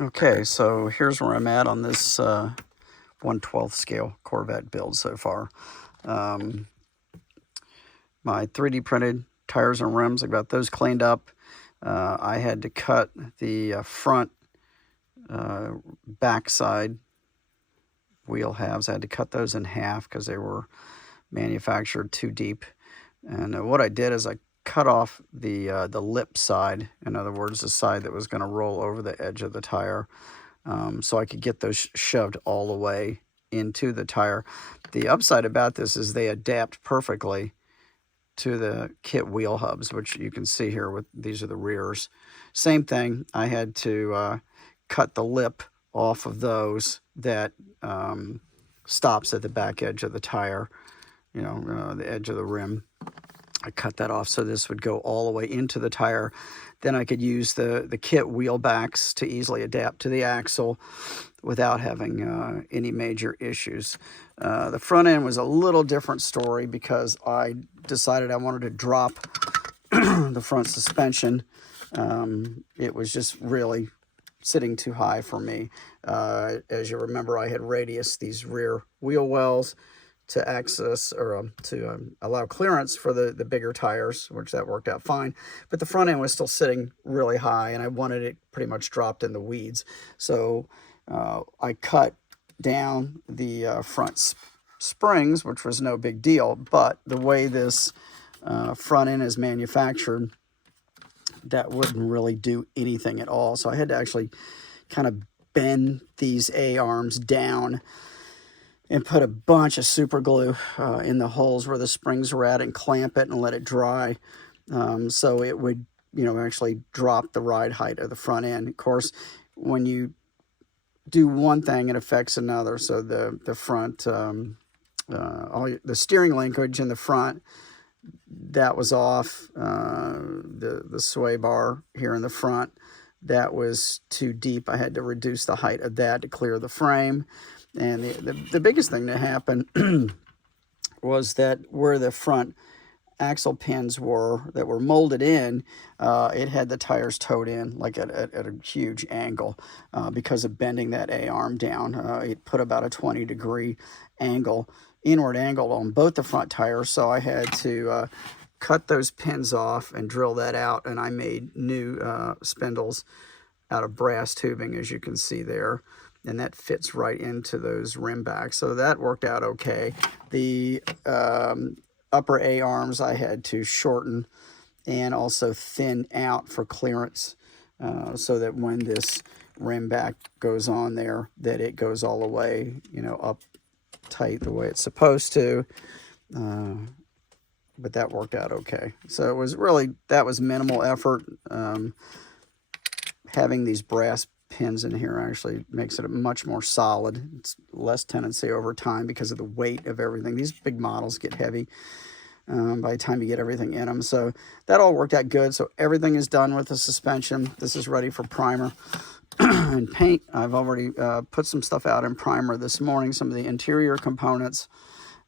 Okay, so here's where I'm at on this 1/12 scale Corvette build so far. My 3D printed tires and rims, I got those cleaned up. I had to cut the front backside wheel halves. I had to cut those in half because they were manufactured too deep. And what I did is I cut off the lip side, in other words, the side that was going to roll over the edge of the tire, so I could get those shoved all the way into the tire. The upside about this is they adapt perfectly to the kit wheel hubs, which you can see here with these are the rears. Same thing, I had to cut the lip off of those that stops at the back edge of the tire, the edge of the rim. I cut that off so this would go all the way into the tire. Then I could use the kit wheel backs to easily adapt to the axle without having any major issues. The front end was a little different story because I decided I wanted to drop the front suspension. It was just really sitting too high for me. As you remember, I had radiused these rear wheel wells to access or to allow clearance for the bigger tires, which that worked out fine. But the front end was still sitting really high, and I wanted it pretty much dropped in the weeds. So I cut down the front springs, which was no big deal. But the way this front end is manufactured, that wouldn't really do anything at all. So I had to actually kind of bend these A-arms down and put a bunch of super glue in the holes where the springs were at and clamp it and let it dry, so it would, actually drop the ride height of the front end. Of course, when you do one thing, it affects another. So the front, the steering linkage in the front, that was off. The sway bar here in the front, that was too deep. I had to reduce the height of that to clear the frame. And the biggest thing that happened was that where the front axle pins were that were molded in, it had the tires towed in like at a huge angle because of bending that A-arm down. It put about a 20-degree angle, inward angle on both the front tires. So I had to cut those pins off and drill that out. And I made new spindles out of brass tubing, as you can see there. And that fits right into those rim backs. So that worked out okay. The upper A-arms I had to shorten and also thin out for clearance so that when this rim back goes on there, that it goes all the way, up tight the way it's supposed to. But that worked out okay. So it was really, that was minimal effort. Having these brass pins in here actually makes it much more solid. It's less tendency over time because of the weight of everything. These big models get heavy by the time you get everything in them. So that all worked out good. So everything is done with the suspension. This is ready for primer and paint. I've already put some stuff out in primer this morning, some of the interior components.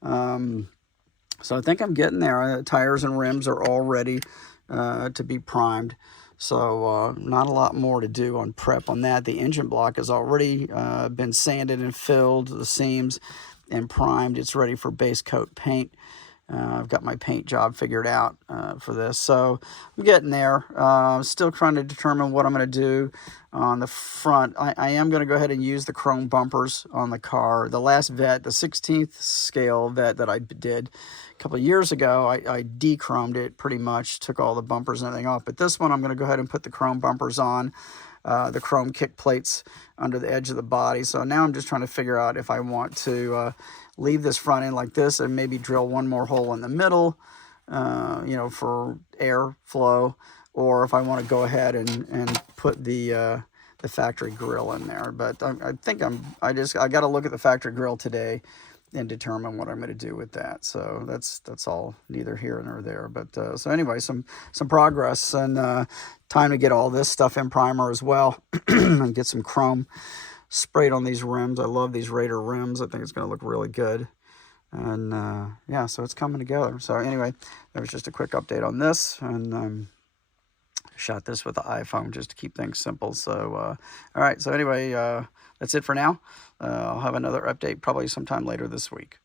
So I think I'm getting there. Tires and rims are all ready to be primed. So not a lot more to do on prep on that. The engine block has already been sanded and filled, the seams, and primed. It's ready for base coat paint. I've got my paint job figured out for this. So I'm getting there. Still trying to determine what I'm going to do on the front. I am going to go ahead and use the chrome bumpers on the car. The last Vette, the 16th scale Vette that I did a couple of years ago, I de-chromed it pretty much, took all the bumpers and everything off. But this one, I'm going to go ahead and put the chrome bumpers on, the chrome kick plates under the edge of the body. So now I'm just trying to figure out if I want to leave this front end like this and maybe drill one more hole in the middle, for air flow, or if I want to go ahead and put the factory grill in there. But I think I got to look at the factory grill today and determine what I'm going to do with that. So that's all, neither here nor there. But so anyway, some progress, and time to get all this stuff in primer as well and get some chrome sprayed on these rims. I love these Raider rims. I think it's going to look really good. And so it's coming together. So anyway, that was just a quick update on this, and Shot this with the iPhone just to keep things simple. So, all right. So anyway, that's it for now. I'll have another update probably sometime later this week.